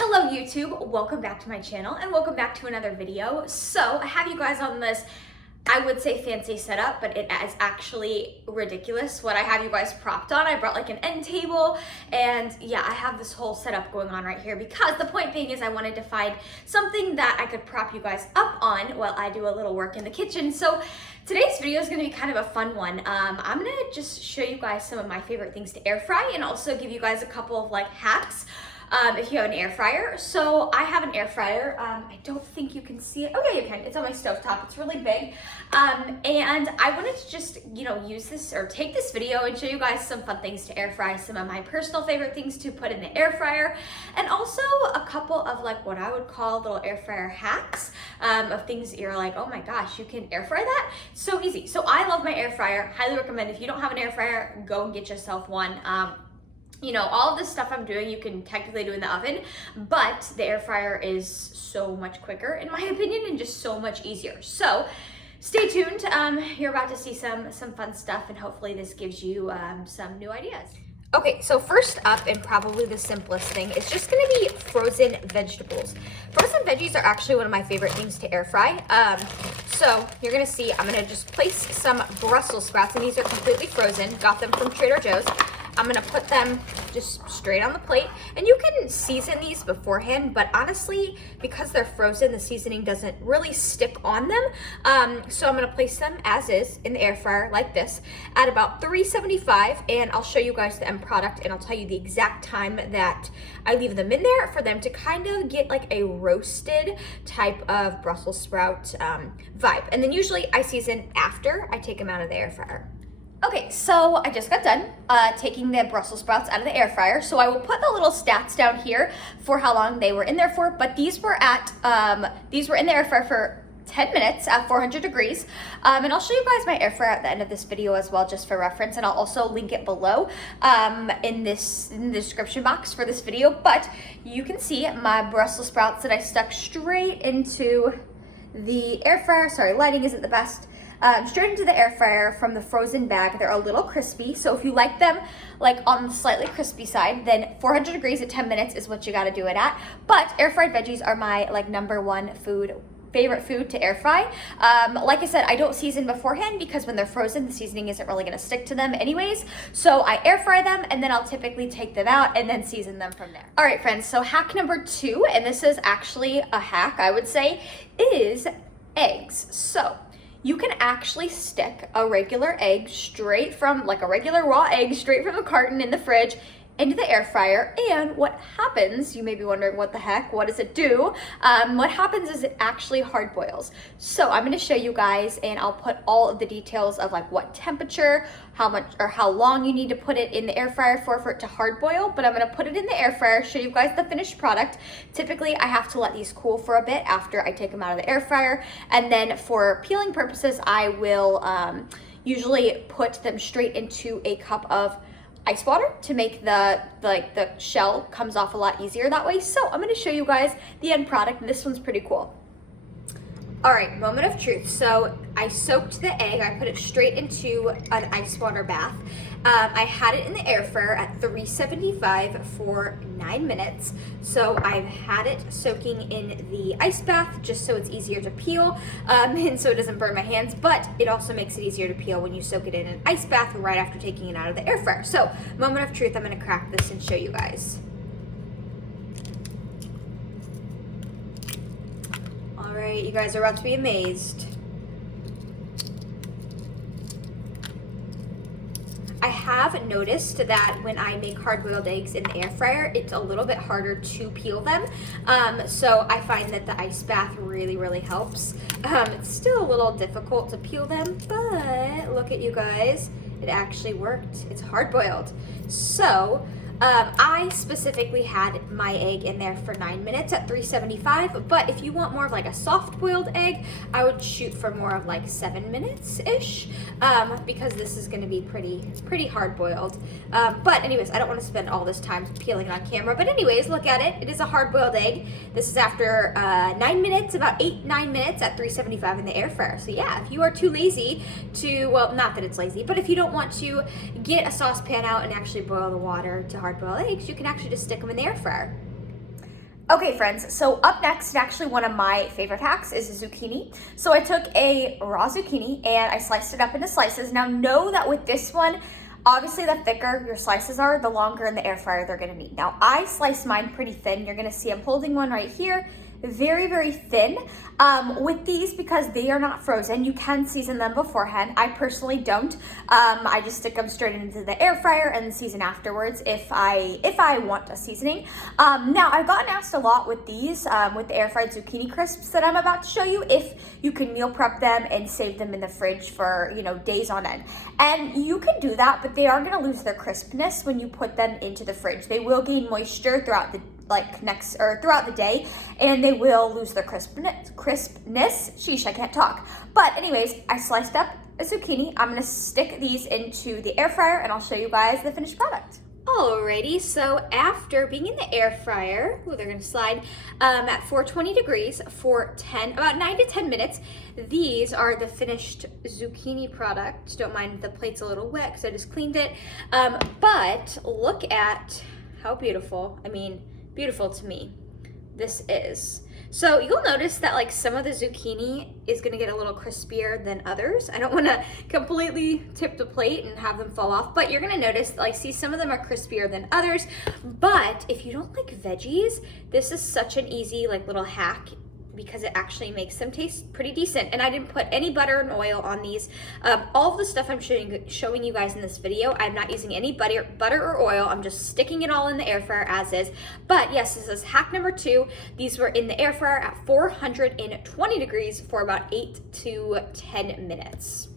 Hello YouTube, welcome back to my channel and welcome back to another video. So I have you guys on this, I would say fancy setup, but it is actually ridiculous what I have you guys propped on. I brought like an end table and yeah, I have this whole setup going on right here because the point being is I wanted to find something that I could prop you guys up on while I do a little work in the kitchen. So today's video is going to be kind of a fun one. I'm going to just show you guys some of my favorite things to air fry and also give you guys a couple of like hacks if you have an air fryer. So I have an air fryer. I don't think you can see it. Okay, you can. It's on my stovetop. It's really big. And I wanted to just, use this or take this video and show you guys some fun things to air fry, some of my personal favorite things to put in the air fryer, and also a couple of like what I would call little air fryer hacks of things that you're like, oh my gosh, you can air fry that? So easy. So I love my air fryer. Highly recommend if you don't have an air fryer, go and get yourself one. All of this stuff I'm doing, you can technically do in the oven, but the air fryer is so much quicker, in my opinion, and just so much easier. So stay tuned. You're about to see some fun stuff, and hopefully this gives you some new ideas. Okay, so first up, and probably the simplest thing, is just gonna be frozen vegetables. Frozen veggies are actually one of my favorite things to air fry. So you're gonna see, I'm gonna just place some Brussel sprouts, and these are completely frozen. Got them from Trader Joe's. I'm gonna put them just straight on the plate, and you can season these beforehand, but honestly, because they're frozen, the seasoning doesn't really stick on them. So I'm gonna place them as is in the air fryer like this at about 375, and I'll show you guys the end product, and I'll tell you the exact time that I leave them in there for them to kind of get like a roasted type of Brussels sprout vibe. And then usually I season after I take them out of the air fryer. Okay, so I just got done taking the Brussels sprouts out of the air fryer. So I will put the little stats down here for how long they were in there for, but these were in the air fryer for 10 minutes at 400 degrees. And I'll show you guys my air fryer at the end of this video as well, just for reference. And I'll also link it below in the description box for this video. But you can see my Brussels sprouts that I stuck straight into the air fryer. Sorry, lighting isn't the best. Straight into the air fryer from the frozen bag. They're a little crispy, so if you like them like on the slightly crispy side, then 400 degrees at 10 minutes is what you gotta do it at. But air fried veggies are my like #1 favorite food to air fry. Like I said, I don't season beforehand because when they're frozen, the seasoning isn't really gonna stick to them anyways. So I air fry them and then I'll typically take them out and then season them from there. All right, friends, so hack #2, and this is actually a hack, I would say, is eggs. So you can actually stick a regular egg straight from, like a regular raw egg, straight from the carton in the fridge into the air fryer, and what happens, you may be wondering what the heck, what does it do? What happens is it actually hard boils. So I'm gonna show you guys, and I'll put all of the details of like what temperature, how much or how long you need to put it in the air fryer for it to hard boil, but I'm gonna put it in the air fryer, show you guys the finished product. Typically I have to let these cool for a bit after I take them out of the air fryer, and then for peeling purposes, I will usually put them straight into a cup of ice water to make the shell comes off a lot easier that way. So I'm going to show you guys the end product. This one's pretty cool. All right, moment of truth. So I soaked the egg. I put it straight into an ice water bath. I had it in the air fryer at 375 for 9 minutes. So I've had it soaking in the ice bath just so it's easier to peel and so it doesn't burn my hands, but it also makes it easier to peel when you soak it in an ice bath right after taking it out of the air fryer. So moment of truth, I'm gonna crack this and show you guys. All right, you guys are about to be amazed. I have noticed that when I make hard-boiled eggs in the air fryer, it's a little bit harder to peel them. So I find that the ice bath really helps. It's still a little difficult to peel them, but look at you guys. It actually worked. It's hard-boiled. So I specifically had my egg in there for 9 minutes at 375, but if you want more of like a soft boiled egg, I would shoot for more of like 7 minutes-ish, because this is gonna be pretty hard boiled. But anyways, I don't wanna spend all this time peeling it on camera, but anyways, look at it. It is a hard boiled egg. This is after 9 minutes, about 8-9 minutes at 375 in the air fryer. So yeah, if you are too lazy to, well, not that it's lazy, but if you don't want to get a saucepan out and actually boil the water to hard-boiled eggs, you can actually just stick them in the air fryer. Okay friends, so up next, actually one of my favorite hacks is zucchini. So I took a raw zucchini and I sliced it up into slices. Now know that with this one, obviously the thicker your slices are, the longer in the air fryer they're gonna need. Now I sliced mine pretty thin. You're gonna see I'm holding one right here. Very, very thin. With these, because they are not frozen, you can season them beforehand. I personally don't. I just stick them straight into the air fryer and season afterwards if I want a seasoning. Now I've gotten asked a lot with these, with the air fried zucchini crisps that I'm about to show you, if you can meal prep them and save them in the fridge for, you know, days on end. And you can do that, but they are gonna lose their crispness when you put them into the fridge. They will gain moisture throughout the throughout the day, and they will lose their crispness. Sheesh, I can't talk. But anyways, I sliced up a zucchini. I'm gonna stick these into the air fryer and I'll show you guys the finished product. Alrighty, so after being in the air fryer, they're gonna slide at 420 degrees for about 9 to 10 minutes. These are the finished zucchini product. Don't mind the plate's a little wet because I just cleaned it. But look at how beautiful, I mean, beautiful to me this is. So you'll notice that like some of the zucchini is gonna get a little crispier than others. I don't wanna completely tip the plate and have them fall off, but you're gonna notice, like, see, some of them are crispier than others. But if you don't like veggies, this is such an easy like little hack, because it actually makes them taste pretty decent. And I didn't put any butter and oil on these. All of the stuff I'm showing you guys in this video, I'm not using any butter or oil. I'm just sticking it all in the air fryer as is. But yes, this is hack number 2. These were in the air fryer at 420 degrees for about 8 to 10 minutes.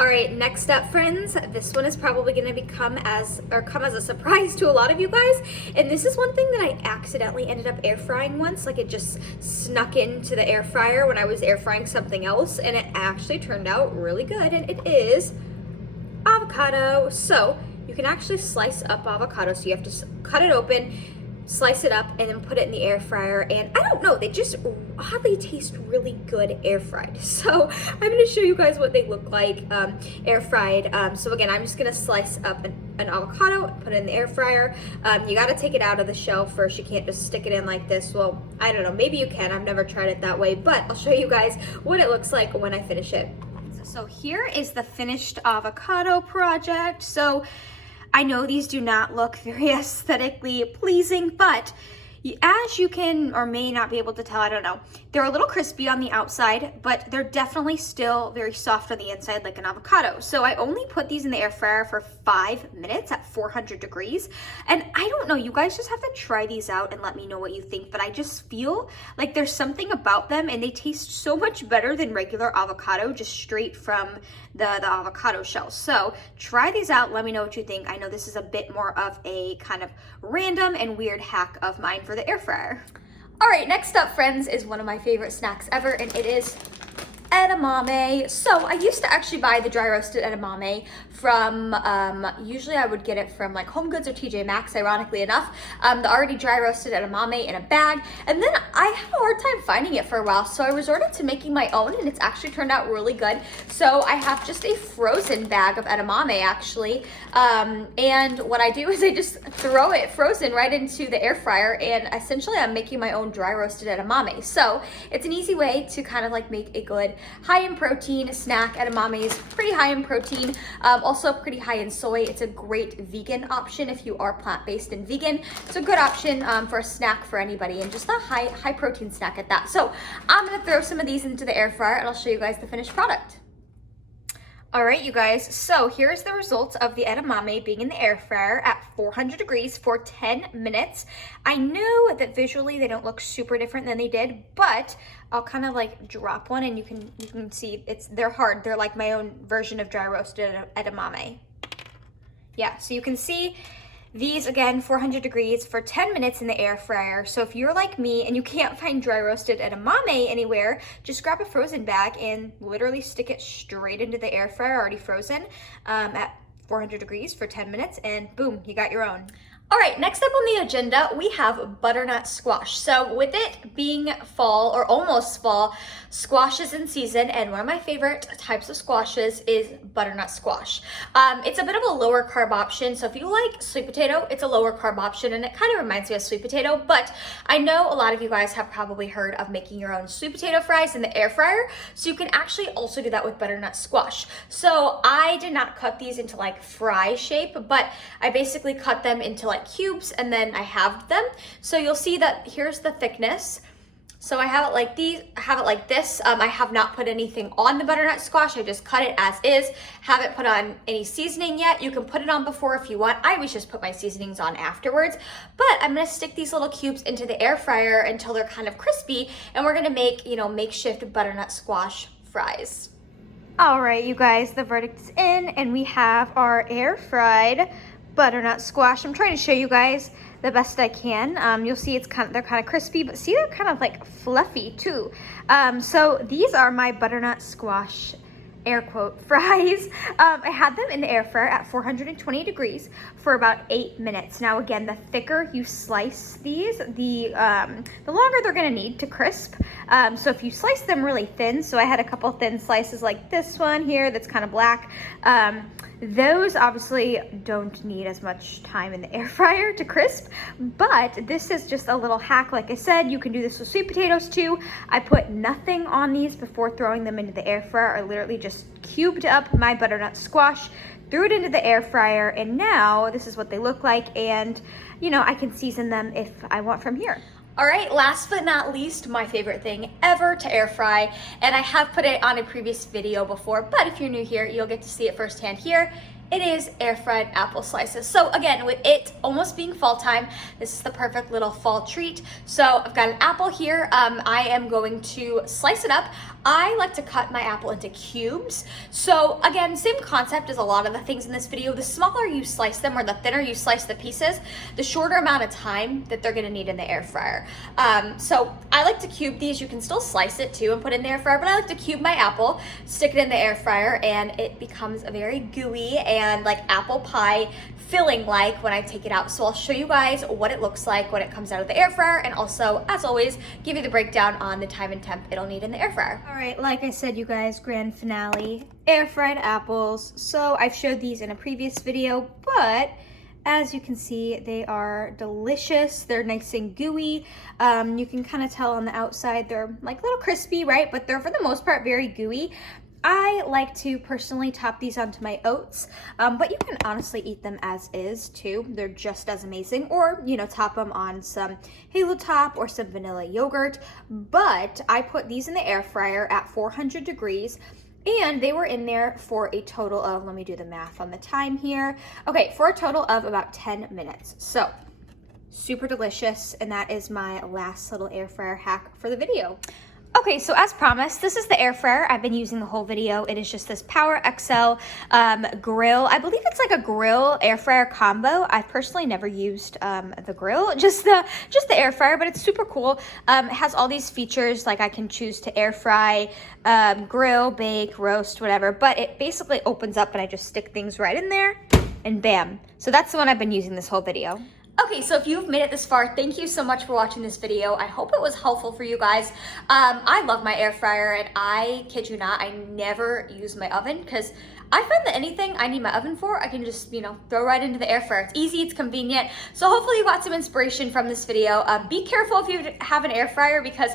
All right, next up, friends, this one is probably gonna come as a surprise to a lot of you guys. And this is one thing that I accidentally ended up air frying once. Like, it just snuck into the air fryer when I was air frying something else, and it actually turned out really good, and it is avocado. So you can actually slice up avocado. So you have to cut it open, slice it up, and then put it in the air fryer. And I don't know, they just oddly taste really good air fried. So I'm gonna show you guys what they look like air fried. So again, I'm just gonna slice up an avocado, put it in the air fryer. You gotta take it out of the shell first. You can't just stick it in like this. Well, I don't know, maybe you can. I've never tried it that way, but I'll show you guys what it looks like when I finish it. So here is the finished avocado project. So I know these do not look very aesthetically pleasing, but as you can or may not be able to tell, I don't know, they're a little crispy on the outside, but they're definitely still very soft on the inside like an avocado. So I only put these in the air fryer for 5 minutes at 400 degrees. And I don't know, you guys just have to try these out and let me know what you think, but I just feel like there's something about them and they taste so much better than regular avocado, just straight from the avocado shell. So try these out, let me know what you think. I know this is a bit more of a kind of random and weird hack of mine for the air fryer. All right, next up, friends, is one of my favorite snacks ever, and it is edamame. So I used to actually buy the dry roasted edamame from, usually I would get it from like Home Goods or TJ Maxx, ironically enough, the already dry roasted edamame in a bag. And then I had a hard time finding it for a while, so I resorted to making my own, and it's actually turned out really good. So I have just a frozen bag of edamame actually, and what I do is I just throw it frozen right into the air fryer, and essentially I'm making my own dry roasted edamame. So it's an easy way to kind of like make a good high in protein snack. Edamame is pretty high in protein, also pretty high in soy. It's a great vegan option if you are plant-based and vegan. It's a good option for a snack for anybody, and just a high protein snack at that. So I'm gonna throw some of these into the air fryer and I'll show you guys the finished product. All right, you guys, so here's the results of the edamame being in the air fryer at 400 degrees for 10 minutes. I know that visually they don't look super different than they did, but I'll kind of like drop one and you can see they're hard. They're like my own version of dry roasted edamame. Yeah, so you can see these, again, 400 degrees for 10 minutes in the air fryer. So if you're like me and you can't find dry roasted edamame anywhere, just grab a frozen bag and literally stick it straight into the air fryer, already frozen, at 400 degrees for 10 minutes, and boom, you got your own. All right, next up on the agenda, we have butternut squash. So with it being fall or almost fall, squash is in season, and one of my favorite types of squashes is butternut squash. It's a bit of a lower carb option, so if you like sweet potato, it's a lower carb option, and it kind of reminds me of sweet potato, but I know a lot of you guys have probably heard of making your own sweet potato fries in the air fryer, so you can actually also do that with butternut squash. So I did not cut these into like fry shape, but I basically cut them into like cubes, and then I halved them. So you'll see that here's the thickness. So I have it like these, I have it like this. I have not put anything on the butternut squash. I just cut it as is. Haven't put on any seasoning yet. You can put it on before if you want. I always just put my seasonings on afterwards. But I'm gonna stick these little cubes into the air fryer until they're kind of crispy, and we're gonna make, you know, makeshift butternut squash fries. All right, you guys, the verdict is in, and we have our air fried butternut squash. I'm trying to show you guys the best I can. You'll see they're kind of crispy, but see, they're kind of like fluffy too. So these are my butternut squash air quote fries. I had them in the air fryer at 420 degrees for about 8 minutes. Now again, the thicker you slice these, the longer they're gonna need to crisp. So if you slice them really thin, so I had a couple thin slices like this one here that's kind of black, those obviously don't need as much time in the air fryer to crisp, but this is just a little hack. Like I said, you can do this with sweet potatoes too. I put nothing on these before throwing them into the air fryer. I literally just cubed up my butternut squash, threw it into the air fryer, and now this is what they look like, and you know, I can season them if I want from here. All right, last but not least, my favorite thing ever to air fry, and I have put it on a previous video before, but if you're new here, you'll get to see it firsthand here. It is air fried apple slices. So again, with it almost being fall time, this is the perfect little fall treat. So I've got an apple here. I am going to slice it up. I like to cut my apple into cubes. So again, same concept as a lot of the things in this video. The smaller you slice them, or the thinner you slice the pieces, the shorter amount of time that they're gonna need in the air fryer. So I like to cube these. You can still slice it too and put it in the air fryer, but I like to cube my apple, stick it in the air fryer, and it becomes a very gooey and like apple pie filling like when I take it out. So I'll show you guys what it looks like when it comes out of the air fryer, and also, as always, give you the breakdown on the time and temp it'll need in the air fryer. All right, like I said, you guys, grand finale, air fried apples. So I've showed these in a previous video, but as you can see, they are delicious. They're nice and gooey. You can kind of tell on the outside they're like a little crispy, right? But they're for the most part very gooey. I like to personally top these onto my oats, but you can honestly eat them as is too. They're just as amazing, or you know, top them on some Halo Top or some vanilla yogurt. But I put these in the air fryer at 400 degrees, and they were in there for a total of, let me do the math on the time here. Okay, for a total of about 10 minutes. So super delicious, and that is my last little air fryer hack for the video. Okay, so as promised, this is the air fryer I've been using the whole video. It is just this Power XL grill. I believe it's like a grill air fryer combo. I've personally never used the grill, just the air fryer, but it's super cool. It has all these features, like I can choose to air fry, grill, bake, roast, whatever, but it basically opens up and I just stick things right in there and bam. So that's the one I've been using this whole video. Okay, so if you've made it this far, thank you so much for watching this video. I hope it was helpful for you guys. I love my air fryer, and I kid you not, I never use my oven because I find that anything I need my oven for, I can just, you know, throw right into the air fryer. It's easy, it's convenient. So hopefully you got some inspiration from this video. Be careful if you have an air fryer, because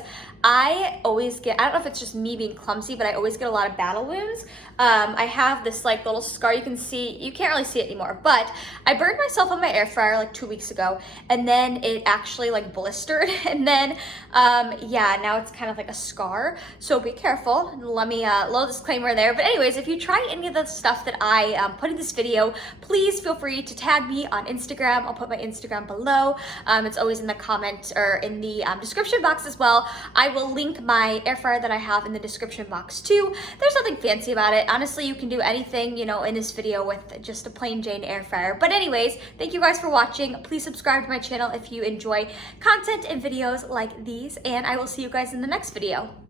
I always get, I don't know if it's just me being clumsy, but I always get a lot of battle wounds. I have this like little scar, you can see, you can't really see it anymore, but I burned myself on my air fryer like 2 weeks ago, and then it actually like blistered, and then yeah, now it's kind of like a scar. So be careful. Let me little disclaimer there. But anyways, if you try any of the stuff that I put in this video, please feel free to tag me on Instagram. I'll put my Instagram below. It's always in the comment or in the description box as well. I will link my air fryer that I have in the description box too. There's nothing fancy about it. Honestly, you can do anything, you know, in this video with just a plain Jane air fryer. But anyways, thank you guys for watching. Please subscribe to my channel if you enjoy content and videos like these, and I will see you guys in the next video.